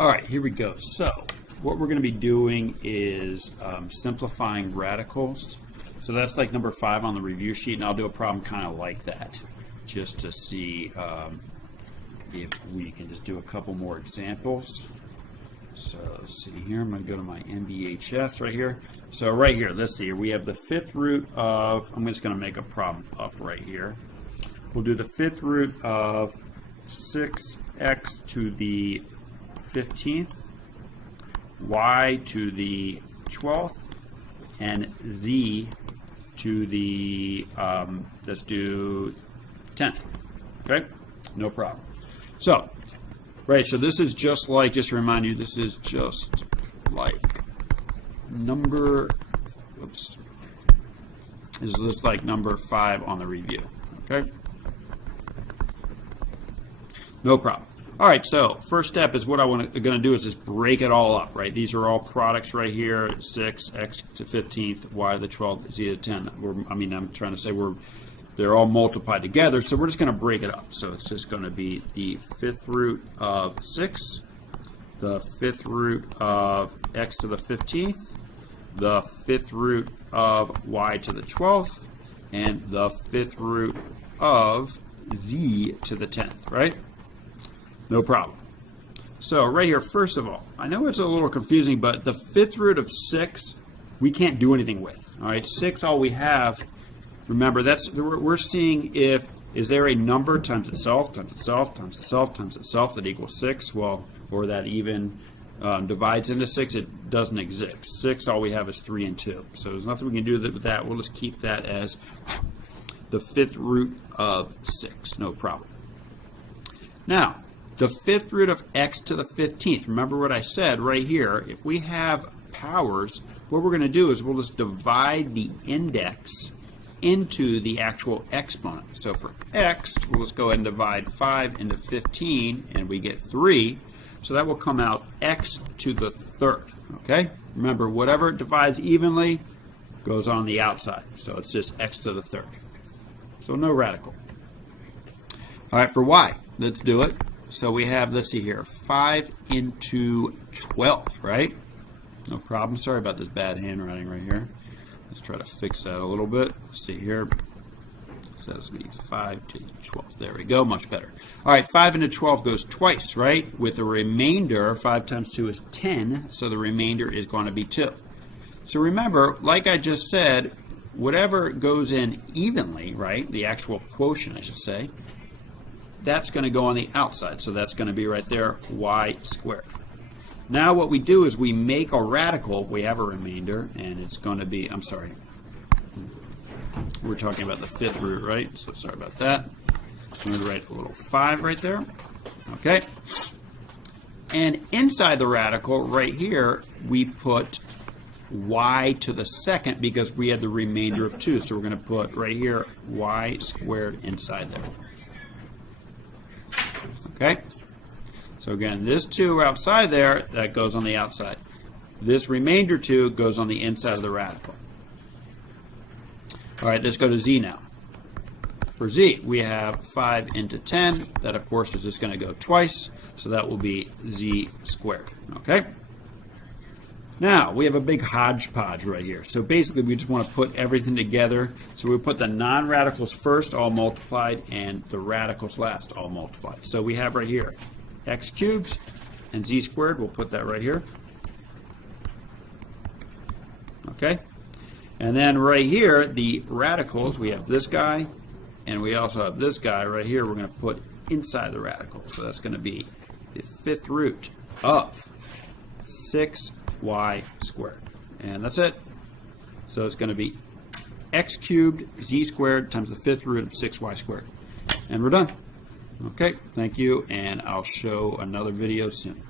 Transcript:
All right, here we go. So what we're going to be doing is simplifying radicals. So that's like number 5 on the review sheet, and I'll do a problem kind of like that just to see if we can just do a couple more examples. So let's see here, I'm going to go to my MBHS right here. So right here, let's see here, we have the 5th root of, I'm just going to make a problem up right here. We'll do the 5th root of 6x to the 15th, y to the 12th, and z to the, let's do 10th, okay? No problem. So, right, so this is just like, just to remind you, this is just like number, oops, this is just like number 5 on the review, okay? No problem. All right, so first step is what I'm going to do is just break it all up, right? These are all products right here, 6, x to 15th, y to the 12th, z to 10. I'm trying to say they're all multiplied together, so we're just going to break it up. So it's just going to be the 5th root of 6, the 5th root of x to the 15th, the 5th root of y to the 12th, and the 5th root of z to the 10th, right? No problem. So right here, first of all, I know it's a little confusing, but the 5th root of 6, we can't do anything with. All right, 6, all we have, remember, we're seeing if, is there a number times itself, times itself, times itself, times itself that equals 6? Well, or that even divides into 6, it doesn't exist. 6, all we have is 3 and 2. So there's nothing we can do with that. We'll just keep that as the 5th root of 6, no problem. Now, the 5th root of x to the 15th. Remember what I said right here. If we have powers, what we're going to do is we'll just divide the index into the actual exponent. So for x, we'll just go ahead and divide 5 into 15, and we get 3. So that will come out x to the 3rd. Okay? Remember, whatever divides evenly goes on the outside. So it's just x to the 3rd. So no radical. All right, for y, let's do it. So we have, let's see here, 5 into 12, right? No problem. Sorry about this bad handwriting right here. Let's try to fix that a little bit. Let's see here. It says 5 to 12. There we go. Much better. All right, 5 into 12 goes twice, right? With a remainder, 5 times 2 is 10, so the remainder is going to be 2. So remember, like I just said, whatever goes in evenly, right, the actual quotient, I should say, that's going to go on the outside. So that's going to be right there, y squared. Now what we do is we make a radical. We have a remainder, and it's going to be, I'm sorry, we're talking about the 5th root, right? So sorry about that. I'm going to write a little 5 right there. Okay. And inside the radical right here, we put y to the 2nd because we had the remainder of 2. So we're going to put right here y squared inside there. Okay, so again, this 2 outside there, that goes on the outside. This remainder 2 goes on the inside of the radical. All right, let's go to z now. For z, we have 5 into 10. That, of course, is just going to go twice, so that will be z squared. Okay? Now, we have a big hodgepodge right here. So basically, we just want to put everything together. So we put the non-radicals first, all multiplied, and the radicals last, all multiplied. So we have right here x cubed and z squared. We'll put that right here. Okay? And then right here, the radicals, we have this guy, and we also have this guy right here we're going to put inside the radical. So that's going to be the 5th root of 6y squared. And that's it. So it's going to be x cubed z squared times the 5th root of 6y squared. And we're done. Okay, thank you, and I'll show another video soon.